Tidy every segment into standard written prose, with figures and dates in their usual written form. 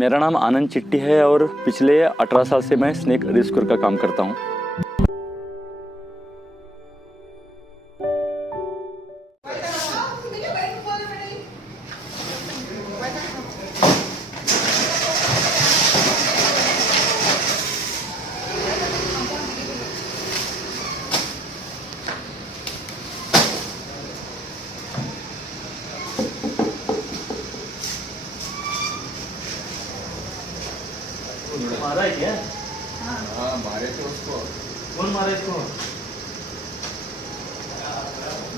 मेरा नाम आनंद चिट्टी है और पिछले 18 साल से मैं स्नेक रेस्क्यूअर का काम करता हूँ। मारा है क्या? हाँ मारे थे उसको। कौन मारा इसको?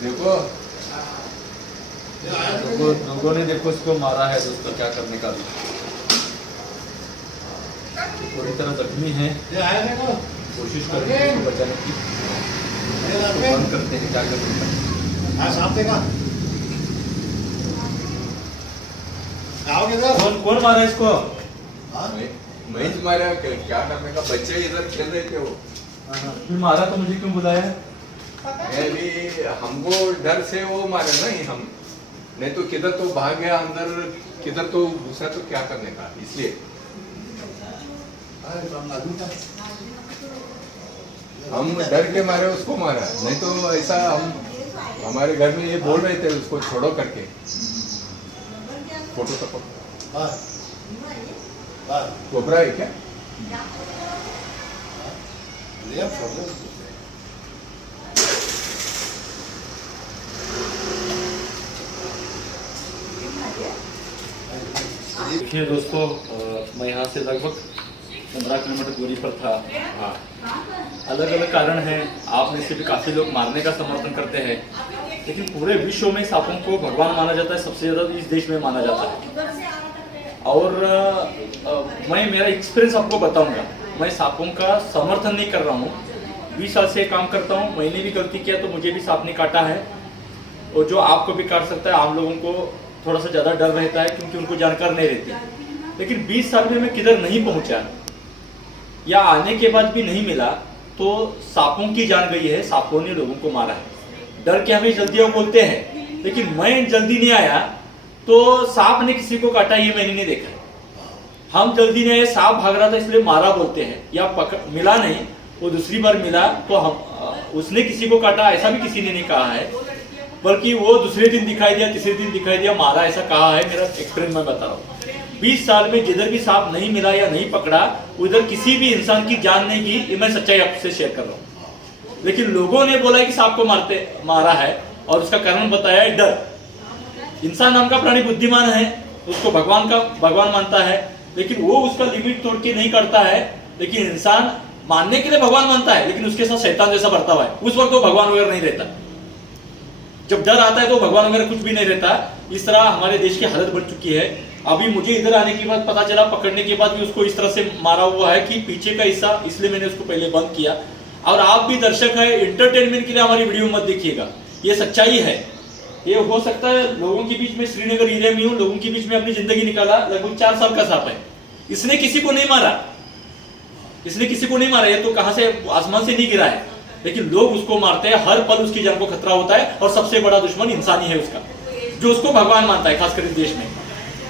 देखो लोगों ने देखो इसको मारा है तो उसको क्या करने का भी पूरी तरह जख्मी है। कोशिश करते हैं इसको बचाने की, तो बंद करते हैं क्या करने का। कौन मारा इसको? मैं मारा, क्या करने का, बच्चे इधर खेल रहे थे वो। फिर मारा तो मुझे क्यों बुलाया? भी हमको डर से वो मारे नहीं, हम नहीं तो किधर तो भाग गया अंदर, किधर तो घुसा, तो क्या करने का, इसलिए हम डर के मारे उसको मारा। नहीं तो ऐसा हम हमारे घर में ये बोल रहे थे उसको छोड़ो करके। फोटो तो घबरा है क्या? देखिए दोस्तों, मैं यहाँ से लगभग 15 किलोमीटर दूरी पर था। हाँ, अलग अलग कारण हैं। आप में से भी काफ़ी लोग मारने का समर्थन करते हैं, लेकिन पूरे विश्व में सांपों को भगवान माना जाता है। सबसे ज़्यादा इस देश में माना जाता है। और मैं मेरा एक्सपीरियंस आपको बताऊंगा। मैं सांपों का समर्थन नहीं कर रहा हूँ। 20 साल से काम करता हूँ। मैंने भी गलती किया तो मुझे भी सांप ने काटा है, और जो आपको भी काट सकता है। आम लोगों को थोड़ा सा ज़्यादा डर रहता है क्योंकि उनको जानकार नहीं रहती। लेकिन 20 साल में मैं किधर नहीं पहुँचा या आने के बाद भी नहीं मिला, तो सांपों की जान गई है। सांपों ने लोगों को मारा है। डर के हमें जल्दी वो बोलते हैं, लेकिन मैं जल्दी नहीं आया तो सांप ने किसी को काटा ये मैंने नहीं देखा। हम जल्दी नहीं आए, सांप भाग रहा था इसलिए मारा बोलते हैं, या पकड़ मिला नहीं, वो दूसरी बार मिला तो हम उसने किसी को काटा ऐसा भी किसी ने नहीं कहा है। बल्कि वो दूसरे दिन दिखाई दिया, तीसरे दिन दिखाई दिया, मारा ऐसा कहा है। मेरा एक्सपीरियंस मैं बता रहा हूँ। 20 साल में जिधर भी सांप नहीं मिला या नहीं पकड़ा, उधर किसी भी इंसान की जान नहीं गई। ये मैं सच्चाई आपसे शेयर कर रहा हूँ। लेकिन लोगों ने बोला कि सांप को मारा है, और उसका कारण बताया है डर। इंसान नाम का प्राणी बुद्धिमान है, उसको भगवान मानता है, लेकिन वो उसका लिमिट तोड़ के नहीं करता है। लेकिन इंसान मानने के लिए भगवान मानता है, लेकिन उसके साथ शैतान जैसा बरता हुआ है। उस वक्त वो भगवान वगैरह नहीं रहता। जब डर आता है तो भगवान वगैरह कुछ भी नहीं रहता। इस तरह हमारे देश की हालत बन चुकी है। अभी मुझे इधर आने के बाद पता चला, पकड़ने के बाद भी उसको इस तरह से मारा हुआ है कि पीछे का हिस्सा, इसलिए मैंने उसको पहले बंद किया। और आप भी दर्शक है, एंटरटेनमेंट के लिए हमारी वीडियो मत देखिएगा, ये सच्चाई है। ये हो सकता है लोगों के बीच में, श्रीनगर एरिया में हूँ, लोगों के बीच में अपनी जिंदगी निकाला। लगभग 4 साल का सांप है। इसने किसी को नहीं मारा, ये तो कहां से आसमान से नहीं गिरा है। लेकिन लोग उसको मारते हैं। हर पल उसकी जान को खतरा होता है, और सबसे बड़ा दुश्मन इंसान ही है उसका, जो उसको भगवान मानता है, खासकर इस देश में।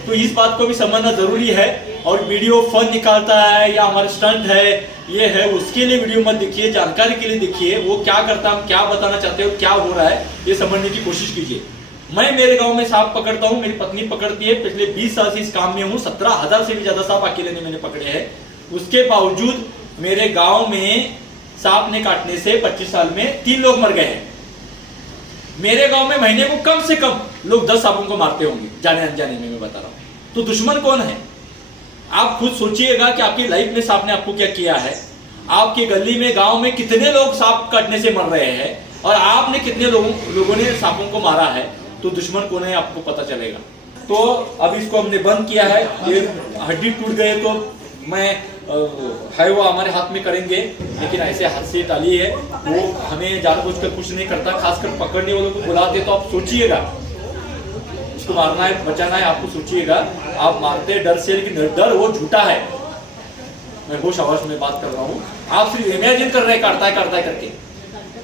तो इस बात को भी समझना जरूरी है। और वीडियो फन निकालता है या हमारे स्टंट है, ये है, उसके लिए वीडियो मत देखिए, जानकारी के लिए देखिए। वो क्या करता है, हम क्या बताना चाहते हो, क्या हो रहा है, ये समझने की कोशिश कीजिए। मैं मेरे गांव में सांप पकड़ता हूँ, मेरी पत्नी पकड़ती है। पिछले 20 साल से इस काम में हूँ। 17,000 से भी ज्यादा सांप अकेले ने मैंने पकड़े हैं। उसके बावजूद मेरे गांव में सांप ने काटने से 25 साल में 3 लोग मर गए हैं। मेरे गांव में महीने को कम से कम लोग 10 सांपों को मारते होंगे, जाने अनजाने में, मैं बता रहा हूं। तो दुश्मन कौन है? आप खुद सोचिएगा कि आपकी लाइफ में सांप ने आपको क्या किया है। आपके गली में, गांव में कितने लोग सांप काटने से मर रहे हैं, और आपने कितने लोगों ने सांपों को मारा है। तो दुश्मन कौन है आपको पता चलेगा। तो अब इसको हमने बंद किया है। ये हड्डी टूट गए तो मैं है वो हमारे हाथ में करेंगे, लेकिन ऐसे हाथ से डाली है, वो हमें जानबूझकर कुछ नहीं करता। खासकर पकड़ने वालों को बुलाते तो आप सोचिएगा, उसको मारना है, बचाना है, आपको सोचिएगा। आप मारते डर से, लेकिन डर वो झूठा है। मैं होश आवाज में बात कर रहा हूँ। आप सिर्फ इमेजिन कर रहे हैं, काटता है करके।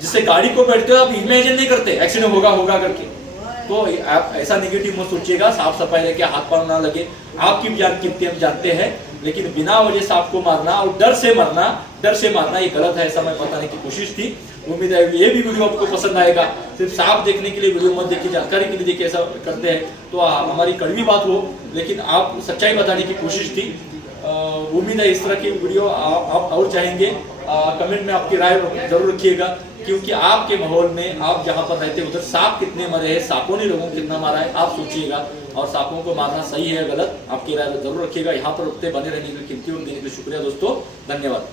जिससे गाड़ी को बैठते हो आप इमेजिन नहीं करते एक्सीडेंट होगा करके। तो आप ऐसा नेगेटिव मत सोचिएगा। साफ सफाई रखे, हाथ पाँव ना लगे, आपकी भी जान कीमती हम जानते हैं, लेकिन बिना वजह सांप को मारना और डर से मारना ये गलत है, ऐसा मैं बताने की कोशिश थी। उम्मीद है ये भी वीडियो आपको पसंद आएगा। सिर्फ सांप देखने के लिए वीडियो मत देखिए, जानकारी के लिए देखिए। ऐसा करते हैं तो हमारी कड़वी बात हो, लेकिन आप सच्चाई बताने की कोशिश थी। उम्मीद है इस तरह की वीडियो आप और चाहेंगे। कमेंट में आपकी राय जरूर रखिएगा, क्योंकि आपके माहौल में आप जहां पर रहते हैं उधर सांप कितने मरे हैं, सांपों ने लोगों को कितना मारा है, आप सोचिएगा। और सांपों को मारना सही है गलत, आपकी राय जरूर रखिएगा। यहाँ पर रुकते बने रहने के लिए, कीमती वक्त देने के लिए शुक्रिया दोस्तों, धन्यवाद।